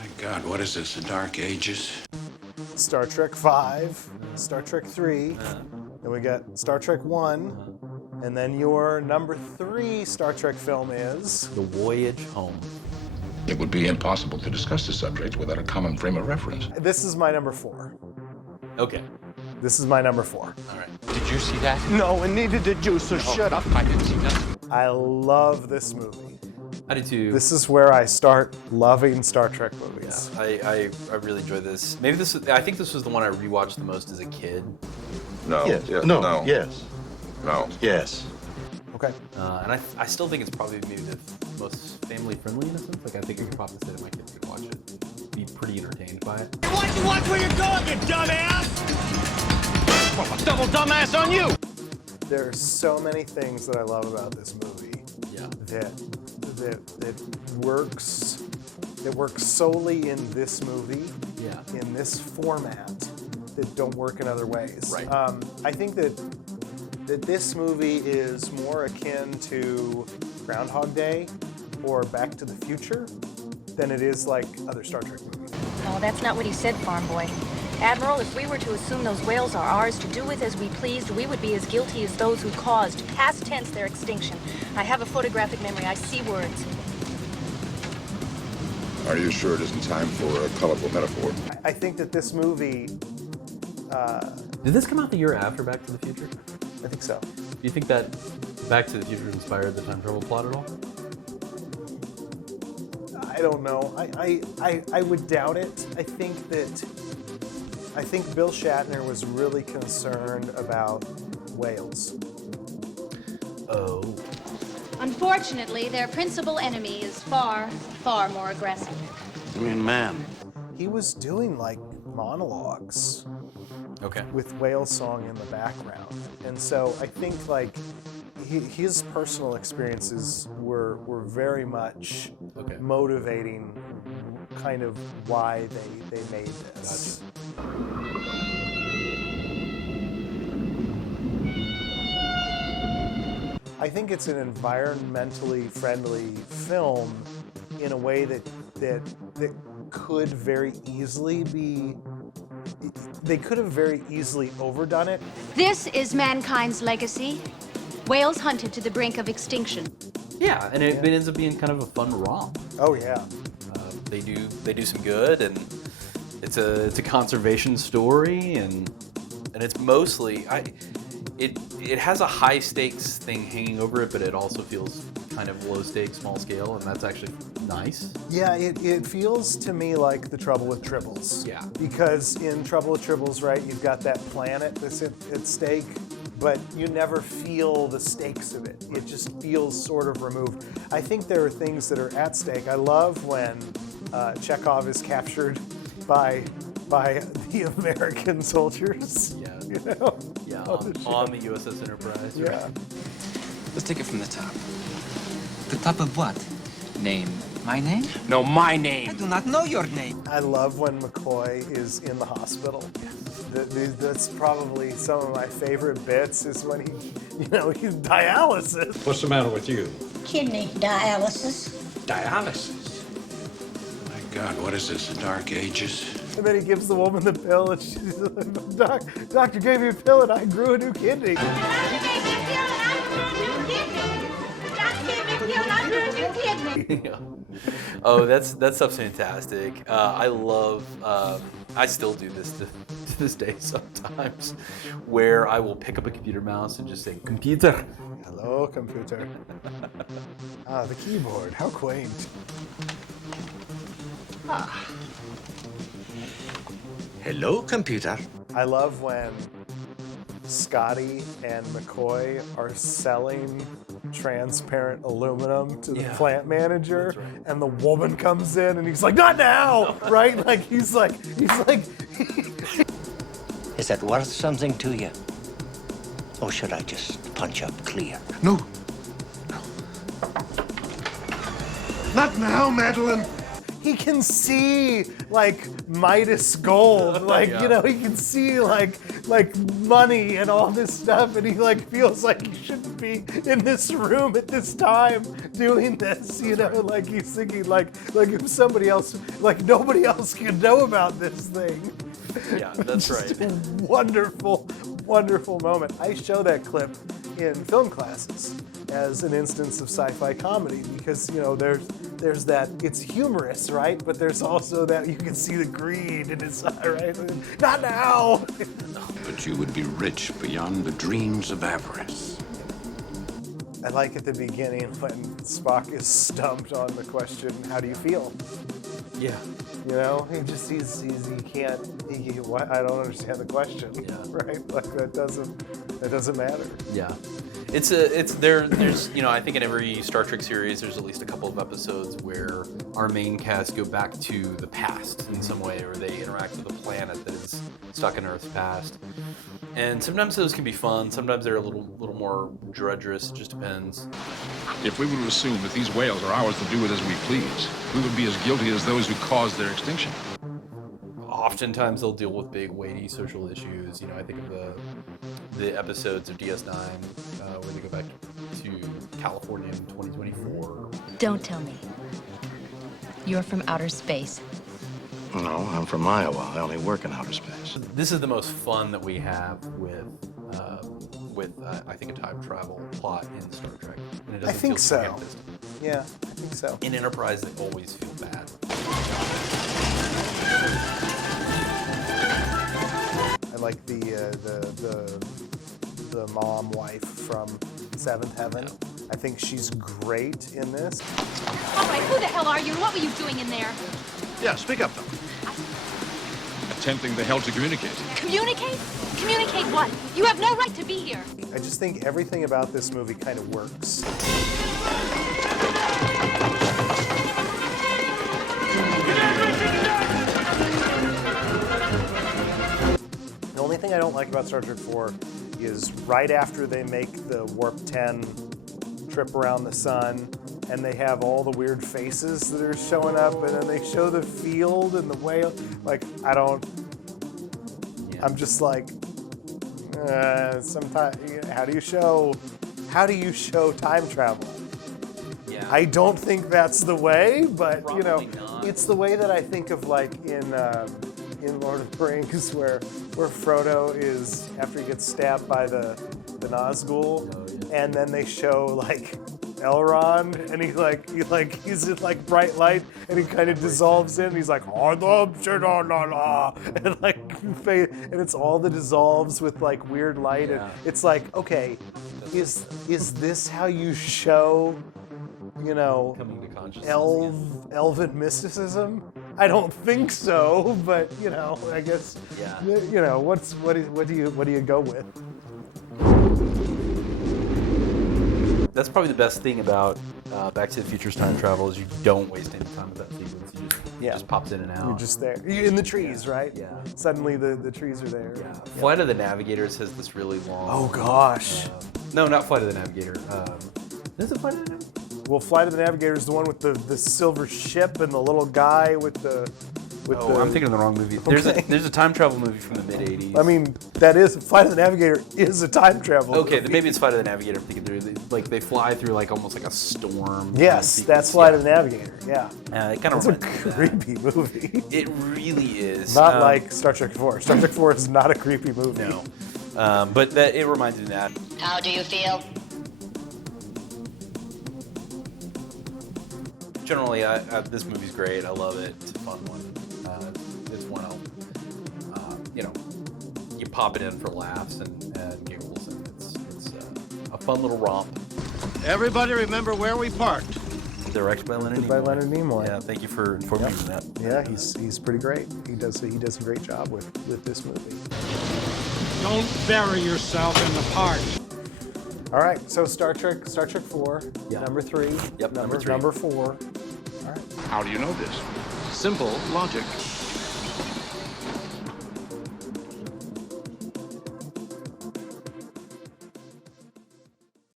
My God, what is this, the Dark Ages? Star Trek 5, Star Trek 3, then we got Star Trek 1, and then your number 3 Star Trek film is... The Voyage Home. It would be impossible to discuss the subject without a common frame of reference. This is my number 4. Okay. This is my number 4. All right. Did you see that? No, and neither did you, so shut up. I didn't see nothing. I love this movie. I do too. This is where I start loving Star Trek movies. I really enjoy this. Maybe this. I think this was the one I rewatched the most as a kid. No. Yes. Yeah, No. no. Yes. No. Yes. Okay. And I still think it's probably maybe the most family friendly in a sense. Like I think I could probably say that my kids could watch it, be pretty entertained by it. Why'd you watch where you're going, you dumbass? Well, a double dumbass on you! There are so many things that I love about this movie. Yeah. That works. It works solely in this movie. Yeah. In this format that don't work in other ways. Right. I think that this movie is more akin to Groundhog Day or Back to the Future than it is like other Star Trek movies. No, that's not what he said, farm boy. Admiral, if we were to assume those whales are ours to do with as we pleased, we would be as guilty as those who caused, past tense, their extinction. I have a photographic memory. I see words. Are you sure it isn't time for a colorful metaphor? I think that this movie, Did this come out the year after Back to the Future? I think so. Do you think that Back to the Future inspired the time travel plot at all? I don't know. I would doubt it. I think Bill Shatner was really concerned about whales. Oh. Unfortunately, their principal enemy is far, far more aggressive. I mean, man. He was doing like monologues Okay. with whale song in the background. And so I think like his personal experiences were very much Okay. motivating kind of why they made this. I think it's an environmentally friendly film in a way that could very easily be. They could have very easily overdone it. This is mankind's legacy. Whales hunted to the brink of extinction. Yeah, and it ends up being kind of a fun romp. Oh yeah. They do some good, and it's a conservation story, and it's mostly it has a high stakes thing hanging over it, but it also feels kind of low stakes, small scale, and that's actually nice. Yeah, it feels to me like The Trouble with Tribbles. Yeah. Because in Trouble with Tribbles, right, you've got that planet that's at stake, but you never feel the stakes of it. It just feels sort of removed. I think there are things that are at stake. I love when Chekhov is captured by the American soldiers. Yeah. You know? Yeah, On the on the USS Enterprise. Yeah. Let's take it from the top. The top of what? Name. My name? No, my I name. do not know your name. I love when McCoy is in the hospital. That's probably some of my favorite bits is when he's dialysis. What's the matter with you? Kidney dialysis. Dialysis? My God, what is this, the Dark Ages? And then he gives the woman the pill, and she's like, Doctor gave me a pill, and I grew a new kidney. Yeah. Oh, that stuff's fantastic. I love. I still do this to this day sometimes, where I will pick up a computer mouse and just say "computer." Hello, computer. The keyboard, how quaint. Hello, computer. I love when Scotty and McCoy are selling transparent aluminum to the plant manager, and the woman comes in and he's like, not now, right? Like he's like. Is that worth something to you? Or should I just punch up clear? No. Not now, Madeline. he can see like Midas gold, like Yeah. you know, he can see like money and all this stuff, and he like feels like he shouldn't be in this room at this time doing this, you know, like he's thinking like if somebody else, like nobody else can know about this thing. Yeah, that's Just right. a wonderful, wonderful moment. I show that clip in film classes as an instance of sci-fi comedy because, you know, there's that, it's humorous, right? But there's also that you can see the greed in his eye, right? Not now! But you would be rich beyond the dreams of avarice. I like at the beginning when Spock is stumped on the question, how do you feel? Yeah. You know, he can't, what? I don't understand the question, Yeah. right? Like that doesn't matter. Yeah. There's you know, I think in every Star Trek series there's at least a couple of episodes where our main cast go back to the past in some way, or they interact with a planet that is stuck in Earth's past. And sometimes those can be fun, sometimes they're a little more drudgerous, it just depends. If we were to assume that these whales are ours to do with as we please, we would be as guilty as those who caused their extinction. Oftentimes they'll deal with big, weighty social issues. You know, I think of the episodes of DS9 where they go back to California in 2024. Don't tell me. You're from outer space. No, I'm from Iowa. I only work in outer space. This is the most fun that we have with I think a time travel plot in Star Trek. And it doesn't I think feel so. ham-fisted. Yeah, I think so. In Enterprise, they always feel bad. I like the mom wife from Seventh Heaven. I think she's great in this. All right, who the hell are you? What were you doing in there? Yeah, speak up, though. Attempting the hell to communicate. Communicate? Communicate what? You have no right to be here. I just think everything about this movie kind of works. The only thing I don't like about Star Trek 4 is right after they make the Warp 10 trip around the sun, and they have all the weird faces that are showing up, and then they show the field and the whale. Like, I don't. Yeah. I'm just like, sometimes, how do you show time travel? Yeah. I don't think that's the way, but you know, Probably not. it's the way that I think of like in Lord of the Rings, where Frodo is after he gets stabbed by the Nazgul, and then they show like Elrond, and he's in like bright light, and he kind of dissolves in. And he's like, and like, and it's all the dissolves with like weird light, Yeah. and it's like, okay, is this how you show, you know, Coming to consciousness. elven mysticism? I don't think so, but you know, I guess, Yeah. you know, what do you go with? That's probably the best thing about Back to the Future's time travel is you don't waste any time with that sequence. It just pops in and out. You're just there. You're in the trees, right? Yeah. Suddenly the trees are there. Yeah. Flight of the Navigators has this really long. Oh gosh. No, not Flight of the Navigator. Is it Flight of the Navigator? Well, Flight of the Navigator is the one with the silver ship and the little guy with the. I'm thinking of the wrong movie. Okay. There's a time travel movie from the mid-'80s. I mean, that is Flight of the Navigator is a time travel. Okay, movie. then maybe it's Flight of the Navigator. I'm thinking they fly through like almost like a storm. Yes, sequence. that's Flight of the Navigator. Yeah. It kind of It's a creepy movie. It really is. Not like Star Trek 4. Star Trek 4 is not a creepy movie. No. But it reminds me of that. How do you feel? Generally, this movie's great. I love it. It's a fun one. It's one I'll, you pop it in for laughs and giggles, and it's a fun little romp. Everybody remember where we parked. Directed by Leonard Nimoy. By Leonard Nimoy. Yeah, thank you for informing me of that. Yeah, he's pretty great. He does a great job with this movie. Don't bury yourself in the park. All right, so Star Trek 4, Yeah. number 3. Yep, number 3. Number 4. All right. How do you know this? Simple logic.